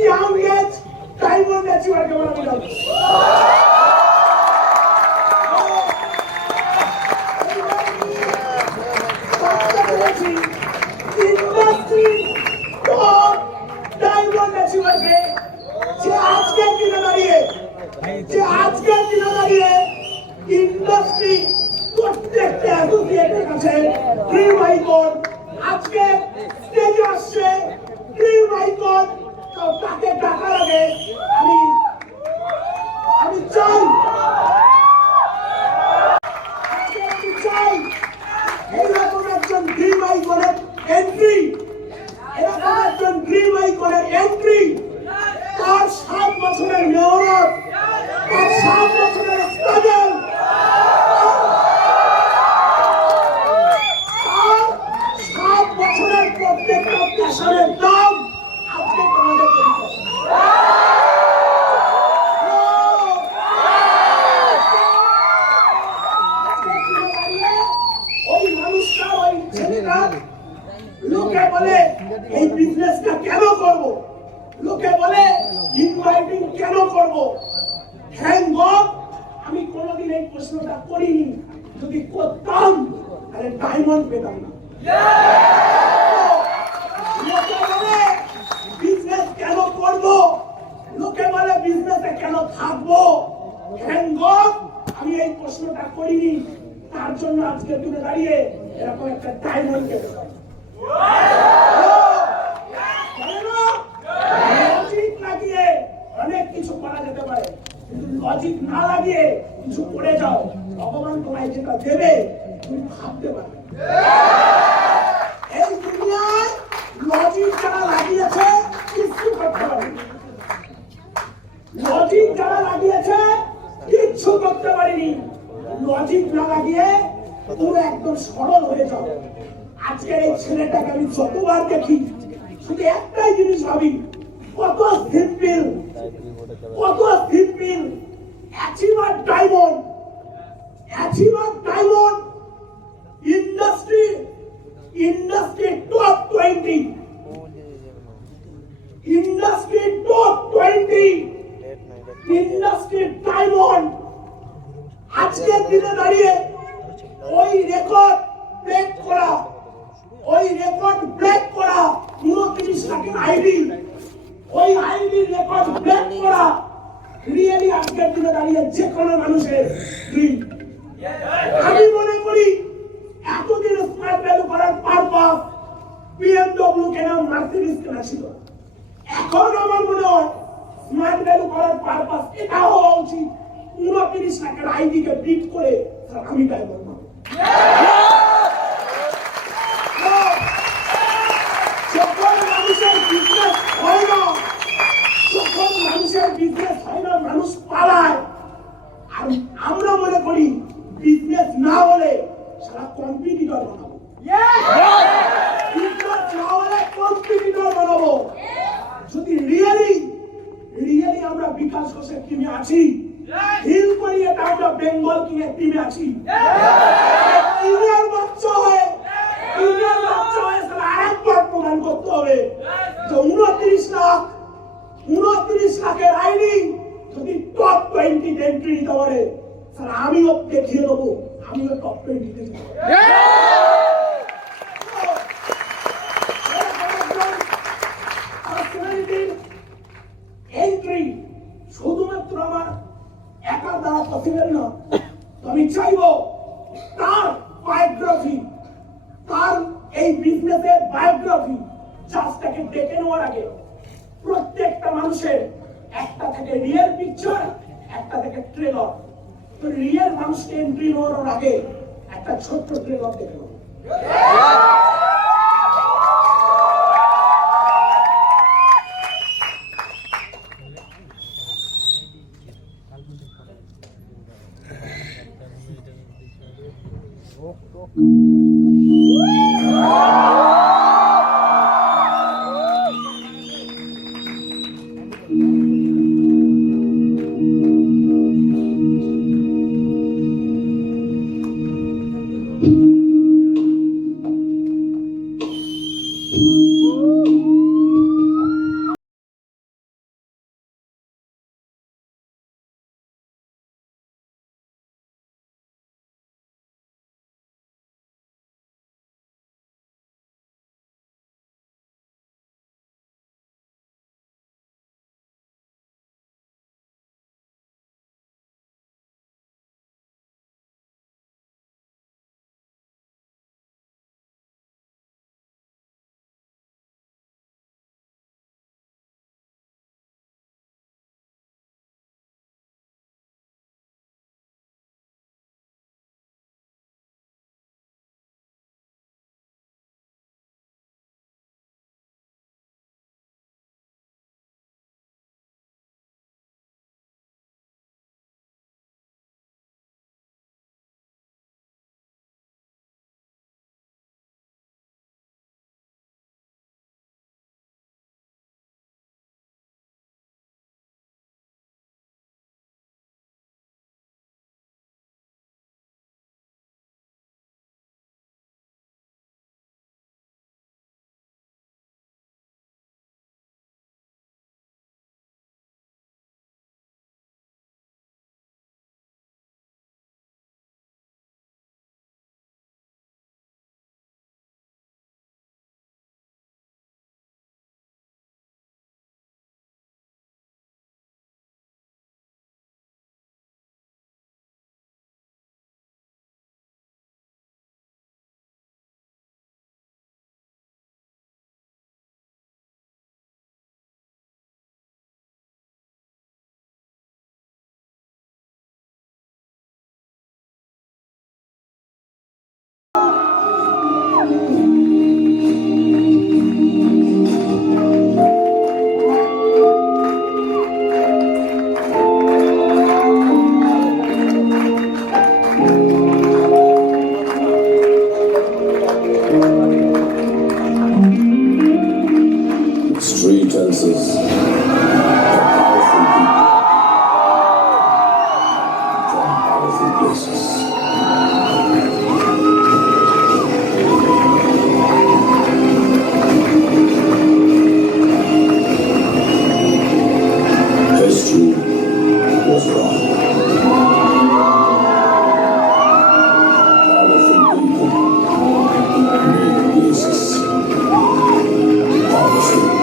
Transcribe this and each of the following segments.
Young age diamond অ্যাচিভারকে বানাতে যাবে। Industry top diamond অ্যাচিভারকে যে আজকের দিনে দাঁড়িয়ে ইন্ডাস্ট্রি প্রত্যেকটা অ্যাসোসিয়েটের কাছে ড্রিম আইকন আজকে স্টেজে আসছে। ড্রিম আইকন তাকে ডাকা লাগে। আমি চাই এরকম একজন ড্রিম আইকনের এন্ট্রি, তার 7 বছরের মেহনত, তার 7 বছরের স্ট্রাগল, তার 7 বছরের প্রত্যেকটা পেশারের দাম আজকে তোমাদের ওই মানুষটা, ওই ছেলেটা লোকে বলে এই বিজনেসটা কেন করব, লোকে বলে ইনভাইটিং কেন করব। থ্যাংক গড আমি কোনোদিন এই প্রশ্নটা করিনি। যদি করতাম তাহলে ডায়মন্ড পেতাম না। লোকে বলে বিজনেস কেন করব, লোকে বলে বিজনেসে কেন থাকবো। থ্যাংক গড আমি এই প্রশ্নটা করিনি। তার জন্য আজকে তুলে দাঁড়িয়ে এরকম একটা ডায়মন্ড পেতাম। লজিক লাগিয়ে অনেক কিছু করা যেতে পারে, কিন্তু লজিক না লাগিয়ে কিছু করে যাও, ভগবান তোমায় যেটা দেবে তুমি ভাবতে পারবে। এই দুনিয়ায় লজিক যারা লাগিয়েছে কিচ্ছু করতে পারেনি, লজিক যারা লাগিয়েছে কিচ্ছু করতে পারেনি। লজিক না লাগিয়ে পুরো একদম সরল হয়ে যাও। আজকের এই ছেলেটাকে আমি যতবার দেখি শুধু একটাই জিনিস ভাবি, কত simple, achiever diamond, industry top 20, industry diamond. আজকের দিনে দাঁড়িয়ে ওই রেকর্ড ব্রেক করা 29 লাখের আইডি, ওই আইডির রেকর্ড ব্রেক করা রিয়েলি আজকের দিনে দাঁড়িয়ে যে কোনো মানুষের ড্রিম। আমি মনে করি এতদিন স্মার্ট ভ্যালু করার পারপাস BMW কেনা, মার্সিডিজ কেনা ছিল। এখন আমার মনে হয় স্মার্ট ভ্যালু করার পারপাস এটা হওয়া উচিত 29 লাখের আইডিকে বিট করে আমি ডায়মন্ড পাবো। যখন মানুষের বিজনেস হয় না, মানুষ পালায়। আর আমরা মনে করি বিজনেস না হলে সারা কম্পিটিটর বানাবো, যদি রিয়েলি আমরা বিকাশ ঘোষের টিমে আছি, হিল করি এটা আমরা বেঙ্গল কিংয়ের টিমে আছি। ইউনিয়ন বাচ্চা হয়ে আরেকবার প্রমাণ করতে হবে যে 29 লাখের আইডি যদি টপ 20 এন্ট্রি নিতে পারে, স্যার আমিও দেখিয়ে দেবো, আমিও টপ 20 তে যাব। এন্ট্রি শুধুমাত্র আমার একার দ্বারা পসিবল না। আমি চাইবো তার বায়োগ্রাফি, তার এই বিজনেসের বায়োগ্রাফি জাস্টটাকে ডেকে নেওয়ার আগে প্রত্যেকটা মানুষের একটা থেকে রিয়েল পিকচার, একটা থেকে ট্রেলার। তো রিয়েল মানুষকে এন্ট্রি নেওয়ার আগে একটা ছোট্ট ট্রেলার দেখে নেব। Street dances. Powerful people from powerful places. History was wrong. Powerful people made places powerful.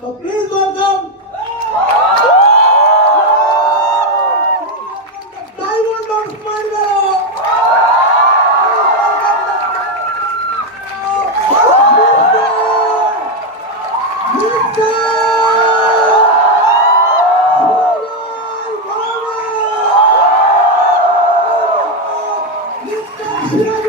So please welcome Diamond of Mr.